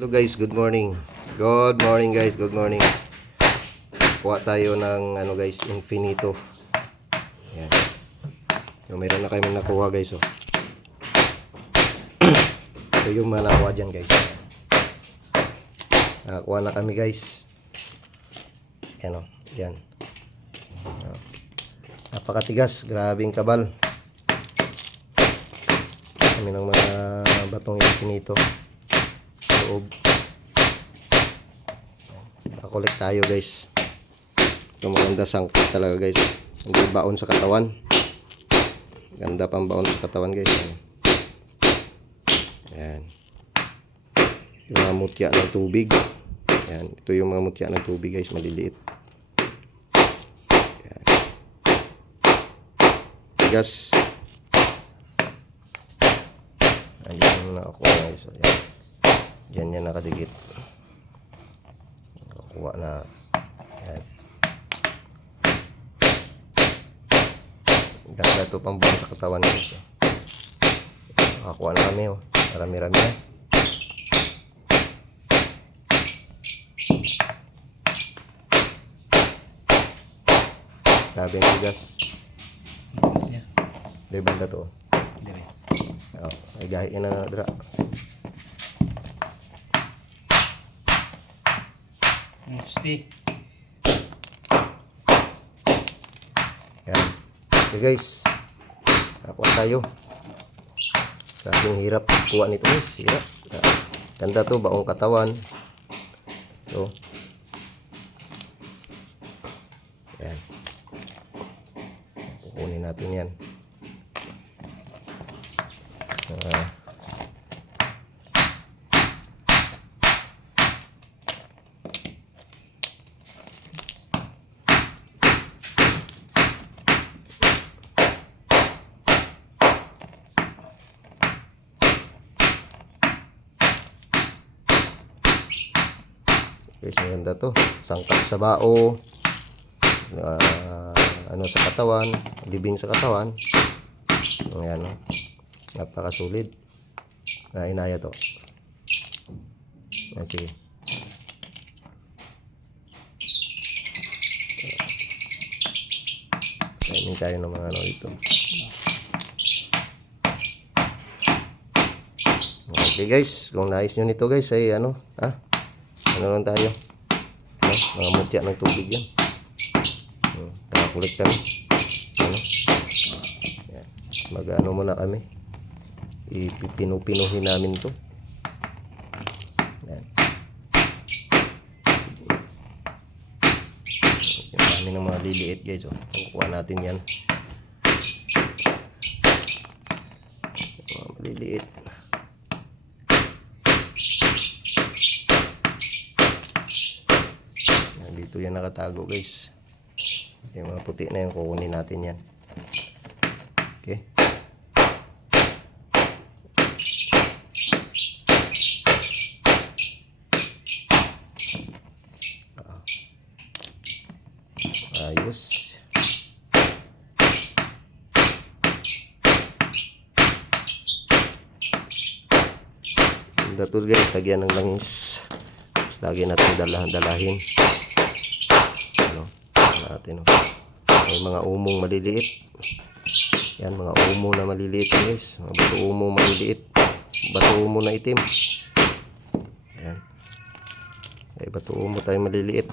Hello guys, good morning. Good morning guys, good morning. Kuha tayo ng ano guys, infinito. Yan. Yung meron na kami nakuha guys oh. Ito yung nakuha dyan guys. Nakakuha na kami guys. Yan oh, yan. Oh. Napakatigas, grabing kabal. Kami ng mga batong infinito loob. Nakakolek tayo guys. Ito maganda sangkot talaga guys. Hindi baon sa katawan. Ganda pang baon sa katawan guys. Ayan. Yung mga mutya ng tubig. Ayan. Ito yung mga mutya ng tubig guys. Maliliit. Ayan. Tigas. Ayan yung nakakuha guys. Ayan. Diyan yan nakadikit. Nakakuha na. Ayan. Ganda ito pang buwan sa katawan guys. Nakakuha na kami oh. Marami-rami na. Grabe ang tigas. siya. Di banda to. Dire. Oh, ay gahiin na na dra. Gusti. Yan. Okay guys. Nakuha tayo. Grabe ang hirap kuha nito guys. Hirap. Ganda to, baong katawan. So. Yan. Kukunin natin yan. Ah. Guys, maganda to. Sangkap sa bao. ah, ano sa katawan. Libing sa katawan. Ayan, no? Napakasulit. Na inaya to. Okay. Kainin tayo ng mga ano dito. Okay guys, kung nais nyo nito guys ay ano, ha? Ano lang tayo? Ano? Mga mutya ng tubig yan. Hmm, Nakakulit kami. Ano? Yan. Mag-ano muna kami. Ipipinupinuhin namin to. Yan. Yung dami ng mga liliit guys. Oh. Kukuha natin yan. Mga maliliit. Nandito yan nakatago guys. Yung mga puti na yan, kukunin natin yan. Okay. Ayos. Ganda to guys, lagyan ng langis. Tapos lagi natin dalahan dalahin. Ano? Natin oh. May mga umong maliliit. Yan, mga umo na maliliit guys. Mga bato umo maliliit. Bato umo na itim. Yan. May bato umo tayo maliliit.